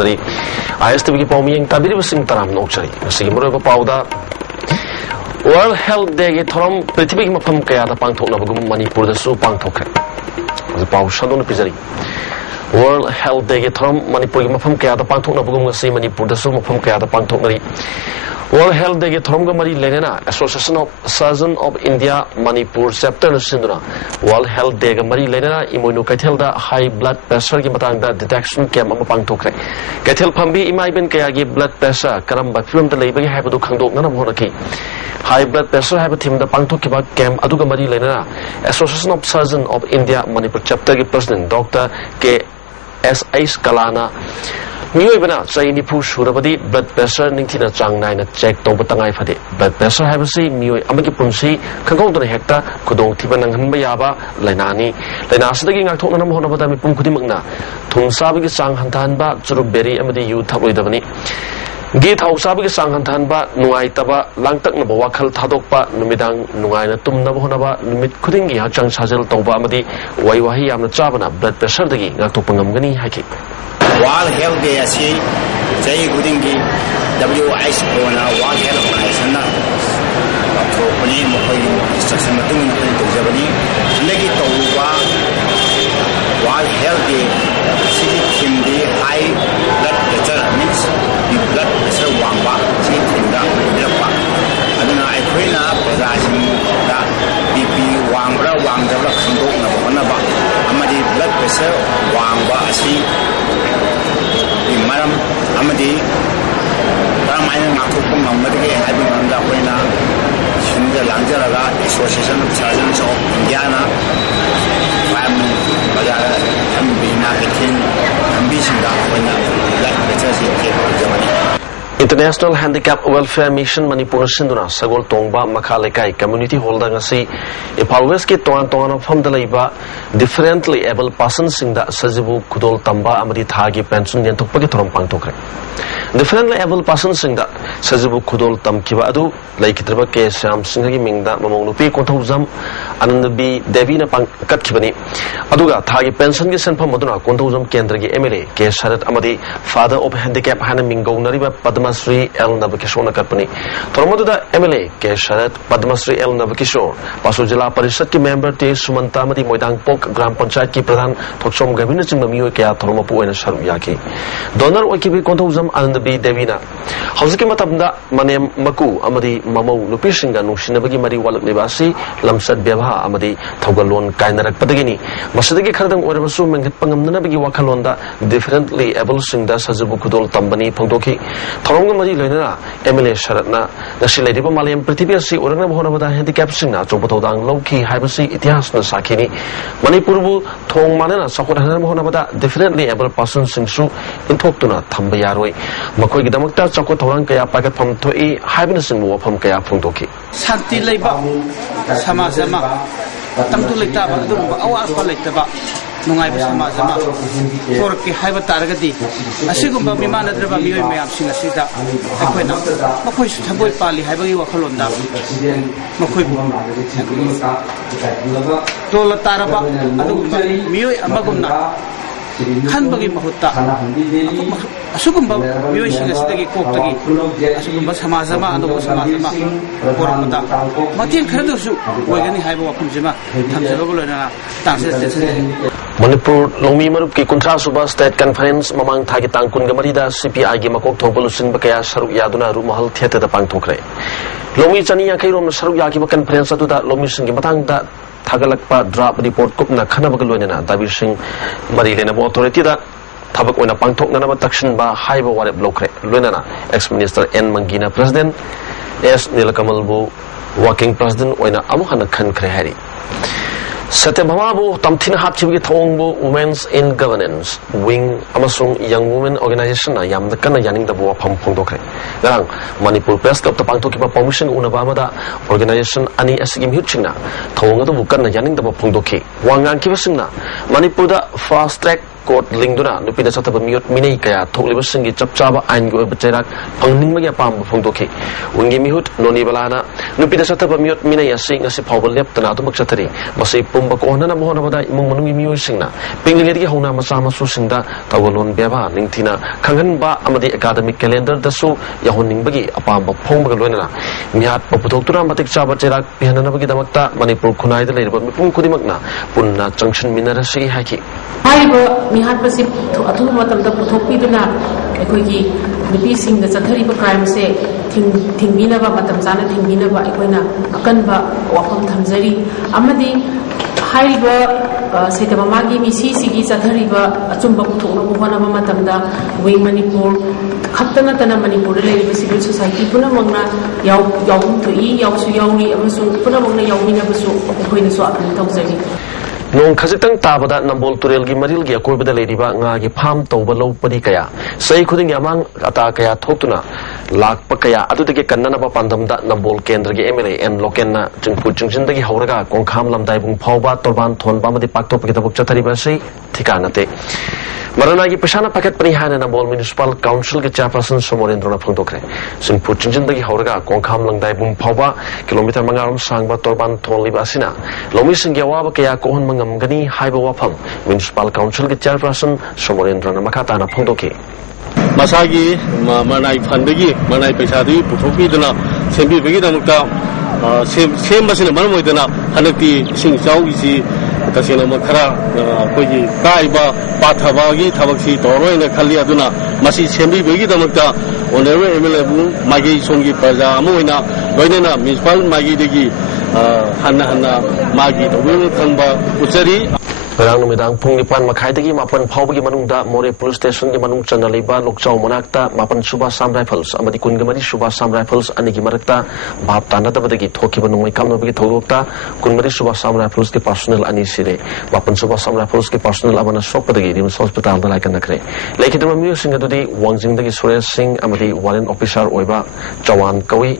ꯊꯝꯖꯔꯤ ISTV ꯒꯤ ꯄꯥꯎꯃꯤꯌꯦꯡ ꯇꯥꯕꯤꯔꯤꯕꯁꯤꯡ ꯇꯔꯥꯝꯅ ꯑꯣꯛꯆꯔꯤ ꯉꯁꯤꯒꯤ ꯃꯔꯨꯑꯣꯏꯕ ꯄꯥꯎꯗ World Health Day ꯒꯤ ꯊꯧꯔꯝ ꯄ꯭ꯔꯤꯊꯤꯕꯤꯒꯤ ꯃꯐꯝ ꯀꯌꯥꯗ ꯄꯥꯡꯊꯣꯛꯅꯕꯒꯨꯝ ꯃꯅꯤꯄꯨꯔꯗꯁꯨ ꯄꯥꯡꯊꯣꯛꯈ꯭ꯔꯦ ꯄꯥꯎ ꯁꯟꯗꯣꯛꯅ ꯄꯤꯖꯔꯤ World Health Day ꯒꯤ ꯊꯧꯔꯝ ꯃꯅꯤꯄꯨꯔꯒꯤ ꯃꯐꯝ ꯀꯌꯥꯗ ꯄꯥꯡꯊꯣꯛꯅꯕꯒꯨꯝ ꯉꯁꯤ ꯃꯅꯤꯄꯨꯔꯗꯁꯨ ꯃꯐꯝ ꯀꯌꯥꯗ ꯄꯥꯡꯊꯣꯛꯅꯔꯤ World Health Day gi thorom ga mari lenena Association of Surgeons of India Manipur chapter sinduna World Health Day ga mari lenena imoinu kaithel da high blood pressure gi matang da detection camp ama pangthokre kaithel phambi imaiben kaya gi blood pressure karamba film da leibagi haibadu khangdok nana honaki high blood pressure haiba thim da pangthokkiba camp aduga mari lenena Association of Surgeons of India Manipur chapter gi president Dr. K.S. Kalana Miyoibana Chaini Pu Surabadi blood pressure Ningtina Chang Nine check Tobatangai Fade blood pressure have a say Mio Amaki Punsi Kango to Hector Kudong Tiban and Bayaba Lenani Lenasaging Atonam Honabadami Punkudimagna Tung Sabiki Sang Hantanba Churuberi Amadi Yu Tabidavani Gate House Sabiki Sang Hantanba Nuaitaba Langtak Nabawakal Tadokpa Numidang Nuaina Tum Nabahonaba Numit Kudingi Hachang Sazel Toba Amadi Waiwahi Am Chabana blood pressure the Gatopangani Haki World Health Day asi jai gudingi WHO na World Health Organization na to pani mokoi instruction matung na pani tujabani lagi tawwa World Health Day si theme di high blood pressure means blood pressure wangba si theme da dilapa aduna aikoina prajasing da BP wangbra wangjabla khangdok na bana ba amadi blood pressure wangba asi Madam Amadi Ramaya Nakupum Amadi having Wayna Shinda Lanjara Association of Surgeons of Indiana Badara Ambina King Ambition Wayna Black Letters in Germany. International Handicap Welfare Mission Manipur Sinduna Sagol Tongba Makalekai Community Holder Ngasi Ipalweski Toan from the Laiba differently able persons in the Sajibu Kudol Tamba Amadi Thagi Pension Yantopaki Trompang Tokre. Differently able persons in the Sajibu Kudol Tamkibadu, like Tribake Sam Singi Mingda, Mamonupi Kontozam, and the B Devina Katkibani, Aduga Thagi Pension Gisan Pamaduna, Kontozam Kendragi Emily, K. Sharat Amadi, father of handicap Hanamingo Nariba Padmasri El Navakishona Company. Tormoda MLA, K. Sharat Padmasri El Navakishore, Pasujala Parishaki member T. Sumantamadi Moidang Pok, Grand Panchaki Pradhan, Toksom Gabinas in the Muka, Tormopu and Sharuyaki. Donor Wakibi Kontozam and the B Devina. Hausaki Matabda, Manem Maku, Amadi Mamo, Lupishinga, Nushinabagi Mari Walak Libasi, Lamsad Beva, Amadi, Togalon, Kainarak Padagini, Masadaki Kardam or Masum and Pangam Nabagi Wakalonda, differently able sing the Sazabukudol Tambani Pondoki, Toronga Madi Lena, Emily Sharatna, the Shiladi Malian Pretibasi, Urana Honavada Handicap Sina, Jopotodang, Loki, Hibasi, Itiasna Sakini, Manipuru, Tong Manana, Sakurana Honavada, differently able persons sing Su, in Toptuna, Tambayaroi, Makoi Damakta, Sakotoran Kaya Packet from Toi, Hibinus and War from Kaya Pondoki. Santi Leba, Samazama, Tamtulita, our collector. Nungai bersama sama porque haiba targadi asigum ba mimana draba mioi mayam singa sida akoina makoi thaboi pali haiba gi wakhalonda makoi tola taraba adu mioi amagumna khanbagi mahutta asugumba mioi singa sidagi koktagi asugumba samajama adu samajama pormata matien kharadusu oigani haiba wakhumjima thamjabagolona tangse Manipur Lomi Maruki Kuntra Suba State Conference Mamang Tagitang Kungamarida CPI Gimakok Topolusin Bakaya Saruk Yaduna Rumahal Theatre the Pangtokre. Lomi Chania Kairom Saruk Yaki Conference to that Lomi Singimatang that Tagalakpa drop report Kupna Kanabagaluna, Davising Marilena Authority that Tabak when a Pangtok Nanabatakshin Ba Haiba Warep Lokre, Lunana, ex Minister N. Mangina President, S. Nilakamalbu, Working President when a Amuhana Khan Krehari. Satyababu Tamtin Hapchibi Tongbo Women's in Governance Wing Amasung Young Women Organization Yam the Kana Yaning the Boa Pampondokre. Garang Manipur Press Club the Pangtokipa Permission Unabamada Organization Ani Asigim Huchina Tonga the Bukana Yaning the Pondoki Wangan Kivasina Manipuda Fast Track court lingduna nupi da sataba miot minei kaya thokliba singi chapchaba ain go bachairak pangning magi apam phongdokhi ungi mihut noni balana nupi da sataba miot minei asing asi phawbal lep tana tumak chathari masi pumba ko hona mohona bada imung manungi mioi singna pinglingedi hona masa masu singda tawalon beba ningthina khangan ba amadi academic calendar dasu yahoning bagi apam phongba loina mihat paputhoktura matik chaba chairak pihanana bagi damakta manipur khunai da leirba mipum khudimakna punna junction minarasi haki haiba mihat pasip athu matam da puthokpiduna ekhoigi nupi sing da chathariba crime se thingbina ba matam jana thingbina ba ekoina akanba wafam thamjari amadi haiba setama magi misi sigi chathariba achumba puthokna buhana ba matam da wing manipur khattana tana manipur le civil society puna mangna yaw thui yawsu yawni amasu puna mangna yawmina basu ekoina so akan tawjari nong khajitang tabada nambol turel gi maril gi akoi bada leiriba nga gi pham tawba lopadi kaya sei khuding yamang ata kaya thokuna lakpa kaya adudagi kannana ba pandamda nambol kendra gi MLA n lokenna chungpu chungchin dagi hauraga kongkham lamdai bung phawba torban thonba madi paktop gi tabuk chathari ba sei thikanate Maranagi Pashana Packet Panihana Nambol Municipal Council ke Chairperson Somorendro na phongdokre Singpur Chinjin dagi hauraga kongkham langdai bung phawba kilometer mangaram sangba torban thonli basina lomi singyawa ba kaya kohon mangamgani haiba wafam Municipal Council ke Chairperson Somorendro na makata na phongdoke Masagi manai phandagi manai paisadi puthokpiduna sembibagi damukta sembasina maramoidana hanakti sing chawgi tasina makhara koi kaiba pathabagi thabaksi toroina khali aduna masi sembi begi damakta onere MLA bu magi songi praja amoina loinena municipal magi degi hanna magi dobu thangba uchari Perang numidang pung nipan makai dagi mapan phawbagi manungda More Police Station gi manung chana leiba Lokchau manakta mapan Subha Sam Rifles amadi kungamari Subha Sam Rifles anigi marakta bhap tanadabadagi thokiba nungmai kamnabagi thogokta kunmari Subha Sam Rifles ke personnel ani sire mapan Subha Sam Rifles ke personnel amana sokpadagi Rims Hospital da laikan nakre lekidama miyo singadudi Wangjing dagi Suresh Singh amadi warrant officer oiba Chawan kawi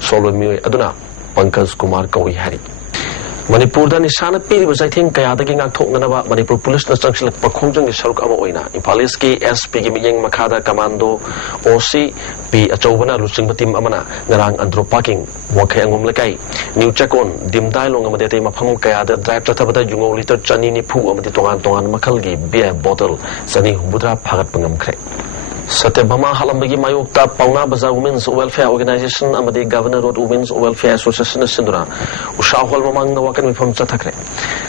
solo miyo aduna Pankaj Kumar kawi hari Manipur da nisana piri ba jaithing kaya da ging thok na ba Manipur police na changsilak pakhongjang gi saruk ama oina Imphalis ki SP gi miyeng makhada commando OC P achobana luching batim amana ngarang andro parking wakhai angom lekai new chakon dimdai long amade te mapham kaya da drive chathabada jungo liter chani ni phu amadi tongan makhal gi beer bottle sani budra phagat pangam khre Satyabhama Halambagi Mayokta Pauna Bazaar Women's Welfare Organization Amadi Governor Road Women's Welfare Association Sindura Usha Hall Mamang Wakan Mifam Chathakre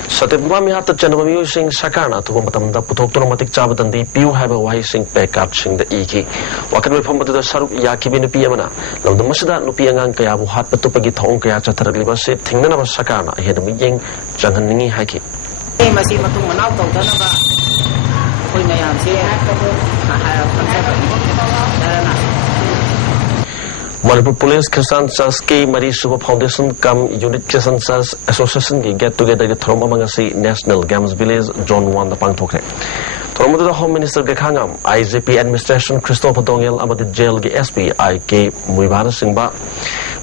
Satyabhama Mihata Janamami Singh Sakana to Matamda Putomatic Chabadandi Piu have a wise sing backup sing the Iki Wakan Mifam the Saru Yakibin Piamana Love the Masada Nupiangan Kayabu Hat Patupagi Tong Kaya Chatarliba said Tingana Sakana ahead of meeting Janani Haki Manipur Police Kisan Sas K Mari Super Foundation Kam Unit Kisan Sas Association ki get together the Throma Mangasi National Games Village Zone 1 the Pangtokre Throma the Home Minister Gakhangam IJP Administration Christopher Dongel Amadi Jail ki SP IK Muibana Singba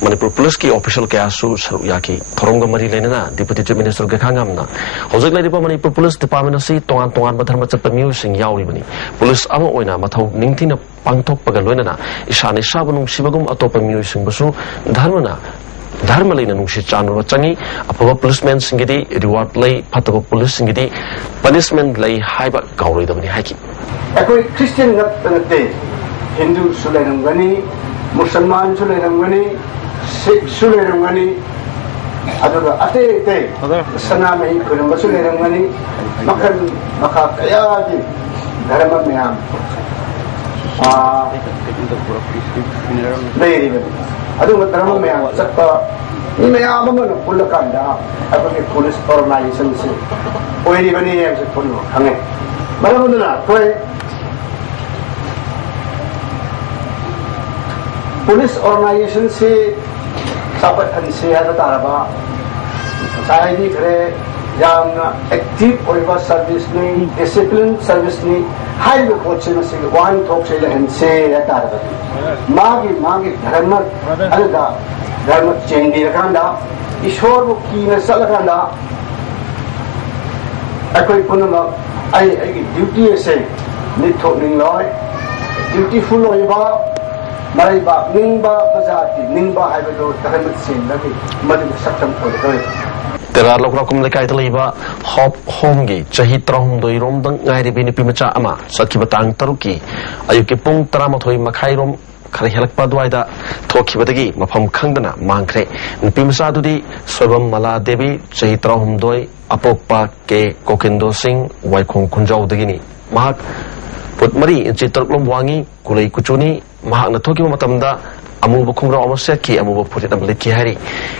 Manipur Police ki official kaya su saruyaki Thromga Mari Lenina Deputy Chief Minister Gakhangam na Hojak Ladipa Manipur Police Department si tongan Badharma Chapamiu Sing Yauri Bani Police Ama Oina Matau Ningtina Pangtok Pagalona Ishani Sabanung Sibagum Atopa Musing Basu Dharmana Dharmalina Nungshi Chanwa Changi Apova policemen singidi reward lay Patabo police singidi punishment lay Haiba Gauri the Haki. Ako Christian Nat Hindu Sulayangani Musalman Sulayangani Sikh Sulayangani Adaba Ate Sanami Kuramba Sulayangani Makan Makakayadi Dharma Miam Lady Adu Dharma Miam Saka Miamano Pulakanda Abaki police organization Oiri Bani as a Pulu Hange Malamuna police organization se Sabat and Sierra Taraba Society Gray Young active over service ni discipline service ni high coaching one talk and say at Magi Dharma Alda Dharma Chendi Kanda Ishor Kina Salakanda Akoi Punama ai duty ase ni thok ning loi dutiful oiba maiba ningba majati ningba haibado tahamat sin lagi mani sakam oi Tera lokra lekai taliba hop homgi chahi trahum doi rom dang ngai ribi ni pimacha ama sakhi batang taruki ayuki pung 13 makhai rom khare helak padwaida thoki badagi mafam khangdana mangkhre nipimsa dudi soibam mala devi chahi trahum doi apokpa ke kokindo singh waikhong khunjau dagini mahak putmari inchi tarklom wangi kulai kuchuni mahak na thoki matamda amu bukhumra amaset ki amu bukhuri namlit ki hari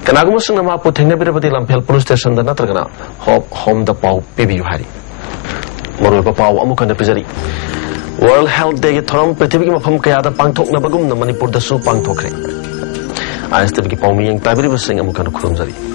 kanagu musna ma puthengna birabadi lamphel police station da natragana hop home da pau pibiu hari maro ba pau amu kana pijari World Health Day ki thoram prithvi ki mafam kaya da pangthok na bagum na Manipur da su pangthokre ISTV ki paumi yang tabiri basing amu kana khurumjari